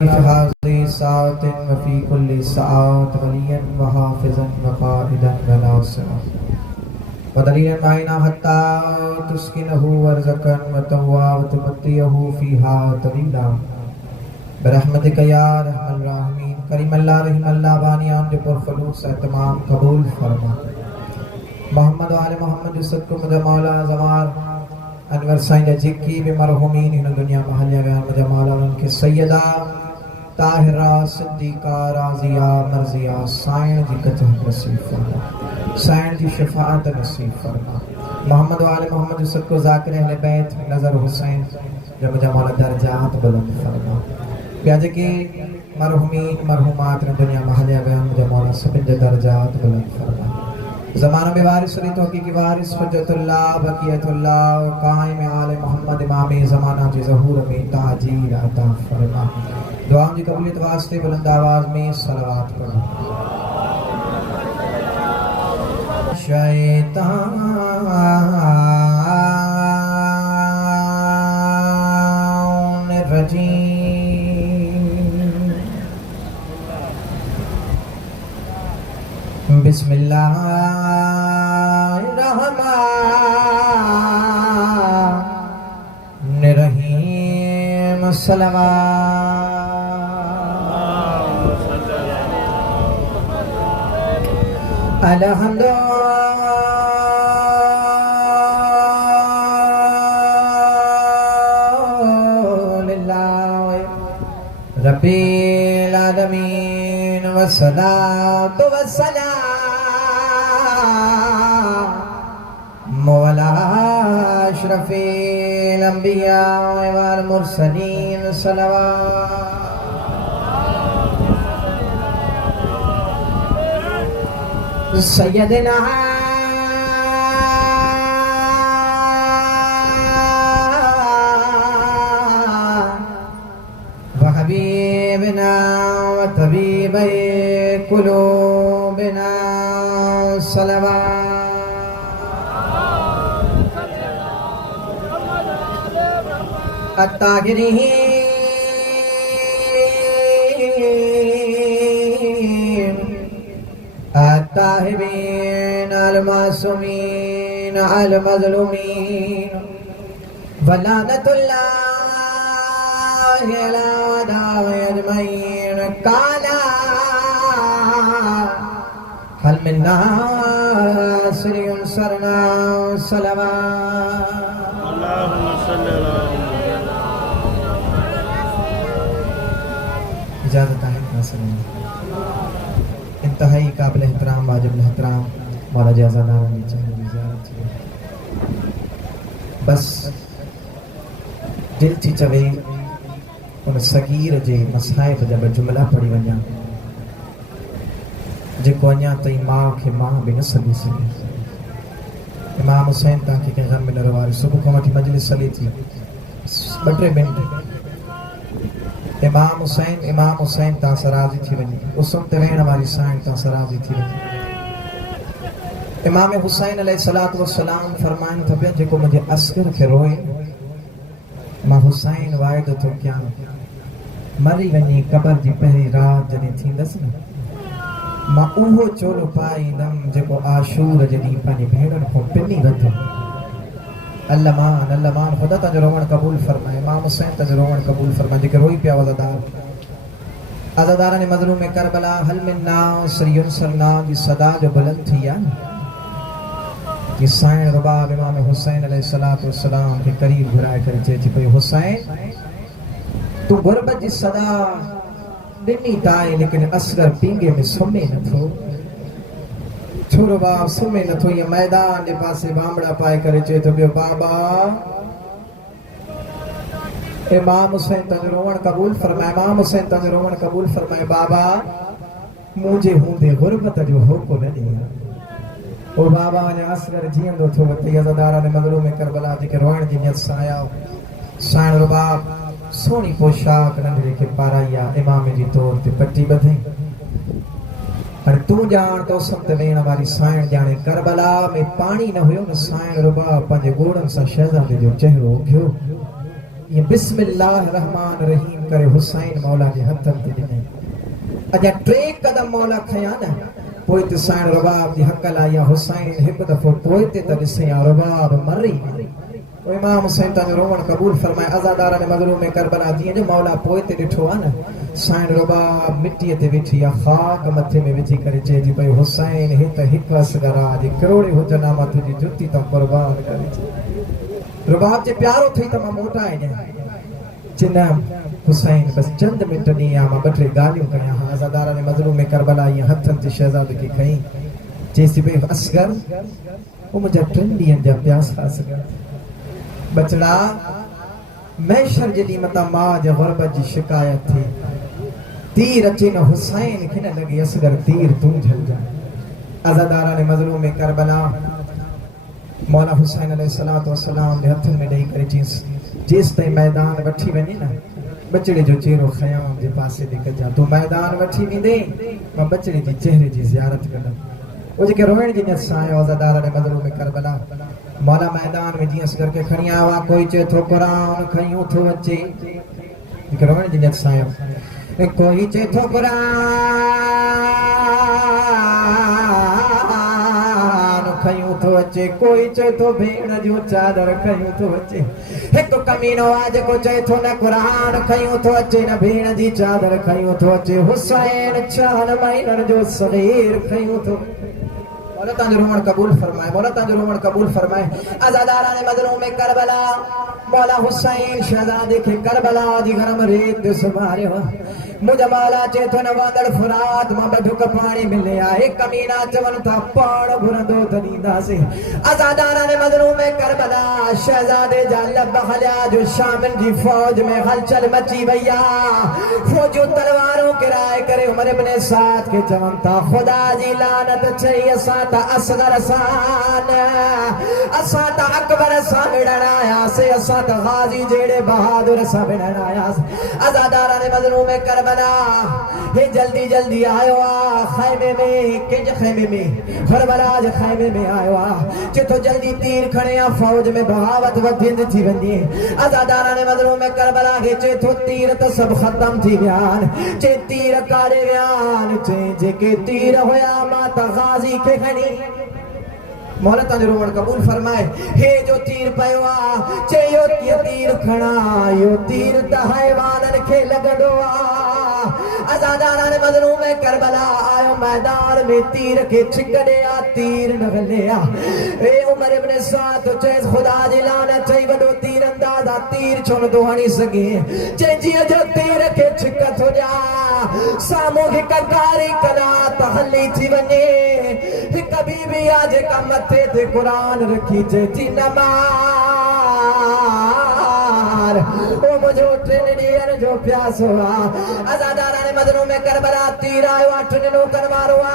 هذه ساعة وفي كل ساعة وليا وحافظا وقائدا وناصرا ودليلا معنا حتى تسكنه ورزقا وتوى وتمتيه فيها طويلا برحمتك يا رحم الراحمين کریم اللہ رحم اللہ بانیان جو پر خلوص اہتمام قبول فرما محمد و آل محمد جسد کو مجھے مولا زمار انور سائن جکی بھی مرحومین ان دنیا محلیہ گیا مجھے مولا ان کی سیدہ طاہرہ صدیقہ راضیہ مرضیہ سائن جی کچھ نصیب فرما سائن جی شفاعت نصیب فرما محمد و آل محمد جسد کو ذاکر اہل بیت نظر حسین جو مجھے مولا درجات بلند فرما پیاجے کی مرحومین مرحومات نے دنیا محلیہ گیا مجھے مولا سبند درجات بلند فرما زمانہ میں وارث ریتوں کی وارث حجت اللہ بقیت اللہ قائم آل محمد امام زمانہ جی ظہور میں تاجیل عطا فرما دعاؤں جی قبولیت واسطے بلند آواز میں صلوات پڑھو شیطان الرجیم بسم اللہ الرحمن الرحیم صلوات الحمد للہ رب العالمین والصلاة والسلام على أشرف الأنبياء والمرسلين صلوات سيدنا وحبيبنا وطبيب قلوبنا صلوات الطاهرين التائبين المعصومين المظلومين ولعنة الله على أعدائهم أجمعين قال هل من ناصر ينصرنا صلوات اللهم صل على اجازت ہے ناصر انتہائی قابل احترام واجب الاحترام مولا جی آزادارہ نیچے بس دل تھی چوے ان صغیر جے مصائب جب جملہ پڑھی ونجا جے کو انیا تئی ماں کے ماں بھی نہ سلی سلی امام حسین تاکہ کہ غم میں رواری صبح کو مٹی مجلس سلی تھی بٹرے بنٹ امام حسین تا سرازی تھی ونی اس وقت رہن ہماری سائن تا سرازی تھی ونی امام حسین علیہ السلام فرمائن تھا پیا جے کو مجھے عسکر کے روئے ماں حسین وائد تو کیا مری ونی قبر دی پہلی رات جنی تھی دسنا ماں اوہو چولو پائی دم جے کو آشور جدی پانی بھیڑن کو پنی ودھو اللہ مان خدا تجھے رومن قبول فرمائے امام حسین تجھے رومن قبول فرمائے جے کہ روئی پیا عزادارہ نے مظلوم کربلا حل من ناصر ینصرنا دی صدا جو بلند تھی یا یہ سائن رباب امام حسین علیہ السلام کے قریب گھرائے کر چیتی پہ حسین تو غربت جی صدا دنی تائے لیکن اصغر پینگے میں سمے نہ تھو چھوڑو باپ سمے نہ تھو یہ میدان دے پاسے بامڑا پائے کرے چے تو بیو بابا امام حسین تجھے رومن قبول فرمائے امام حسین تجھے رومن قبول فرمائے بابا مجھے ہوں دے غربت جو ہو کو نہ دیا او بابا نے اصغر جین دو تھو تی عزادارہ نے مظلوم کربلا جی کے روئن جی نیت سایا سائن رباب سونی پوشاک نندرے کے پارایا امام جی طور تے پٹی بدھیں اور تو جان تو سمت وین ہماری سائن جانے کربلا میں پانی نہ ہوئے ان سائن ربا پنجے گوڑن سا شہزادے جو چہرو گھو یہ بسم اللہ الرحمن الرحیم करे हुसैन मौला जे हथन ते ॾिनई अजा 3 कदम मौला खया न पोइ त साईं रबाब जी हक़ लाई हुसैन हिकु दफ़ो पोइ ते त ॾिसे रबाब मरी पोइ इमाम हुसैन तव्हांजो रोवण क़बूल फरमाए अज़ादार ने मज़लूम में करबला जीअं जो मौला पोइ ते ॾिठो आहे न साईं रबाब मिटीअ ते वेठी आहे ख़ाक मथे में विझी करे चए थी भई हुसैन हे त हिकु असगर आहे करोड़े हुजनि मां तुंहिंजी जुती त क़ुर्बान करे रबाब जे प्यारो थी त मां मोटाए ॾियां चिन हुसैन बस चंद मिंट ॾींहुं आहे मां 2-3 ॻाल्हियूं कयां हा अज़ादार ने मज़लूम में करबला ईअं हथनि ते शहज़ाद खे खईं चएसि भई असगर उहो मुंहिंजा 3 ॾींहंनि जा प्यासा असगर बचड़ा मैशर जे ॾींहुं मतां मां जे ग़ुरबत जी शिकायत थी तीर अचे न हुसैन खे न लॻे असगर तीर तूं झलजाए अज़ादार ने मज़लूम में करबला मौला हुसैन अलैहिस्सलातु वस्सलाम जे हथनि में ॾेई करे चयसि जेसि ताईं मैदान वठी वञे न बचड़े जो चेहरो ख़याम जे पासे ॾे कजां तूं मैदान वठी वेंदे मां बचड़े जी चेहरे जी ज़ियारत कंदमि उहो जेके रोइण जी नस आयो अज़ादार ने मज़लूम में करबला मौला मैदान में जीअं असगर के खणी आयो आहे कोई चए थो क़ुरान खयूं थो अचे जेके रोइण जी नस आयो कोई चए थो क़ुरान खयूं थो अचे कोई चए थो भेण जो चादर खयूं थो अचे हिकु कमीनो आहे जेको चए थो न क़ुरान खयूं थो अचे न भेण जी चादर खयूं थो अचे हुसैन 4 महीननि जो सग़ीर खयूं थो मौला तांजो रोवण कबूल फरमाए मौला तांजो रोवण कबूल फरमाए अज़ादार ने मज़लूम में करबला मौला हुसैन शहजादे के करबला जी घर में रेत सुमारियो मुझे मौला चेतो न वादड़ फुरात मां बढुक पानी मिले आए कमीना चवन था पाण घुरंदो तनींदा से अज़ादार ने मज़लूम में करबला शहजादे जा लब हलिया जो शामिल जी फौज में हलचल मची वया फौजो तलवारों गिराए करे उमर इब्न साद के चवन था खुदा जी लानत चई असा असगर सान असा अकबर सा विड़ाया से असा गाजी जेड़े बहादुर सा विड़ाया अज़ादार ने मज़लूम में करबला हे जल्दी जल्दी आयो आ खैमे में किंज खैमे में करबला जे खैमे में आयो आ जे तो जल्दी तीर खणे आ फौज में बगावत वधिंद थी वंदी अज़ादार ने मज़लूम में करबला के चे तो तीर तो सब खत्म थी व्यान चे तीर कारे व्यान चे जेके तीर होया माता गाजी के मौला तांजो रोवण कबूल फरमाए हे जो तीर पयो आ चे यो तीर खणा यो तीर त हैवानन खे लगदो आ अज़ादार ने मज़लूम में करबला आयो मैदान में तीर के छिकड़े आ तीर न गले आ ए उमर इब्न साद चे खुदा जी लानत चई वडो तीर अंदाज़ा तीर छोन तो हणी सके चे जियो जो तीर के छिकत हो जा सामूहिक कारी कला तहली थी वने कभी भी आज का मथे ते कुरान रखी चेती नमार ओ मुझो 3 ॾींहंनि जो प्यासो आ अज़ादार ने मज़लूम में करबला तीर आयो 8 ॾिनो करवारो आ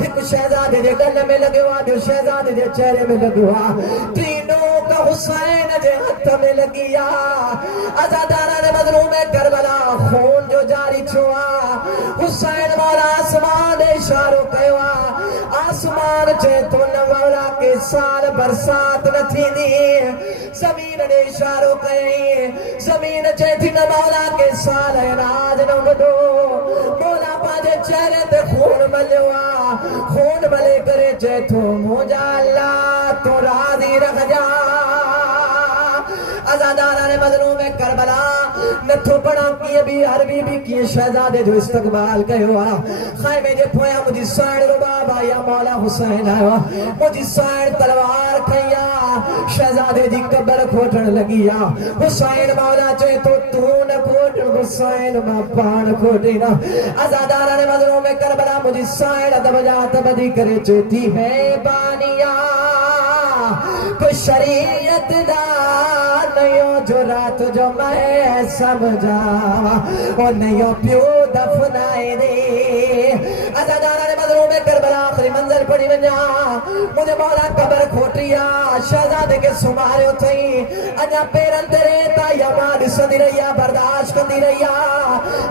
हिकु शहजादे जे गल में लॻियो आ ॿियो शहजादे जे चेहरे में लॻियो आ तीनों का हुसैन जे हथ में लॻी आ अज़ादार ने मज़लूम में करबला खून जो जारी थियो आ हुसैन मौला आसमान इशारो कयो आ आसमान चे तो न मौला के साल बरसात न थींदी ज़मीन ने इशारो कयई ज़मीन चे थी न मौला के साल अनाज न वडो मौला पांजे चेहरे ते खून मलियो आ खून मले करे चे तो मुंहिंजा अल्लाह तो राज़ी रख जा अज़ादार ने मज़लूम में करबला नथो पड़ा किए भी अरबी भी किए शहजादे जो इस्तकबाल कयो आ खैमे जे पोया मुझी साइड रबाब आया मौला हुसैन आयो मुझी साइड तलवार खैया शहजादे जी कब्र खोटण लगी आ हुसैन मौला चए तो तू न खोट हुसैन मां पान खोटेना अज़ादार ने मज़लूम में करबला मुझी साइड दबजा तबदी करे चेती है बानिया को शरीयत दा नयो जो रात जो मैं समझा ओ नयो प्यो दफनाए दे अज़ादार ने मज़लूम में करबला आखिरी मंजर पड़ी वञा मुझे मौला कब्र खोटिया शहजादे के सुमारियो थई अञा पेरन तेरे ताया मां ॾिसंदी रही बर्दाश्त कंदी रही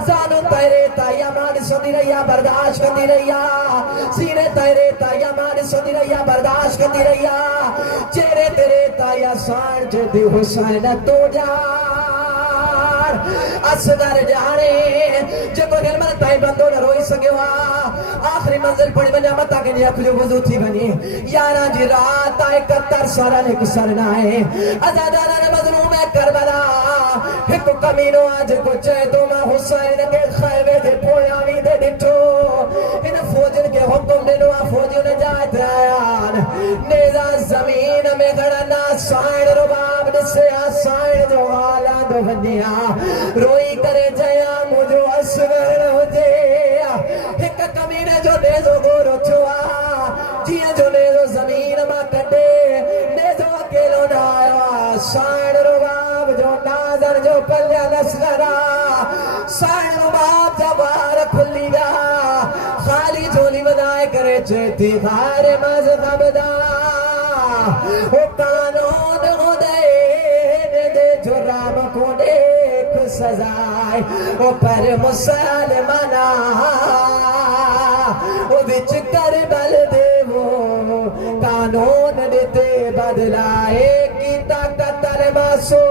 ज़ालू तेरे ताया मां ॾिसंदी रही बर्दाश्त कंदी रही सीने तेरे ताया मां ॾिसंदी रही बर्दाश्त कंदी रही चेहरे तेरे ताया साण जे हुसैन तो यार اصغر جانے جو کو علم تائیں بندو نہ روئی سگوا آخری منزل پڑی بنیا متا کے نیا کھجو وضو تھی بنی یارہ جی رات آئے 71 سالہ نے کسر نائے ازادانہ نے مظلوم ہے کربلا ایک کمینو آج کو چاہے تو ماں حسین کے خیبے دے پویاوی دے ڈٹو ان فوجن کے حکم دے نوا فوجیوں نے جائے آیان نیزہ زمین میں گڑنا سائن رباب نسے آسائن جو حالا دو بندیا روئی کرے جایا مجھو اسور ہو جے ایک کمینے جو نیزو گورو چھوا جیے جو نیزو زمین ماں کٹے نیزو اکیلو نہ آیا سائن رباب جو نازر جو پلیا نسلرا سائن رباب جبار کھلیا خالی جولی بدائے کرے چیتی غار مذہب دا او قانون ہو دے دے جرام کو دیکھ سزائے او پر مسلمانہ او بچ کربل دے وہ قانون دیتے بدلائے کی طاقت الماسو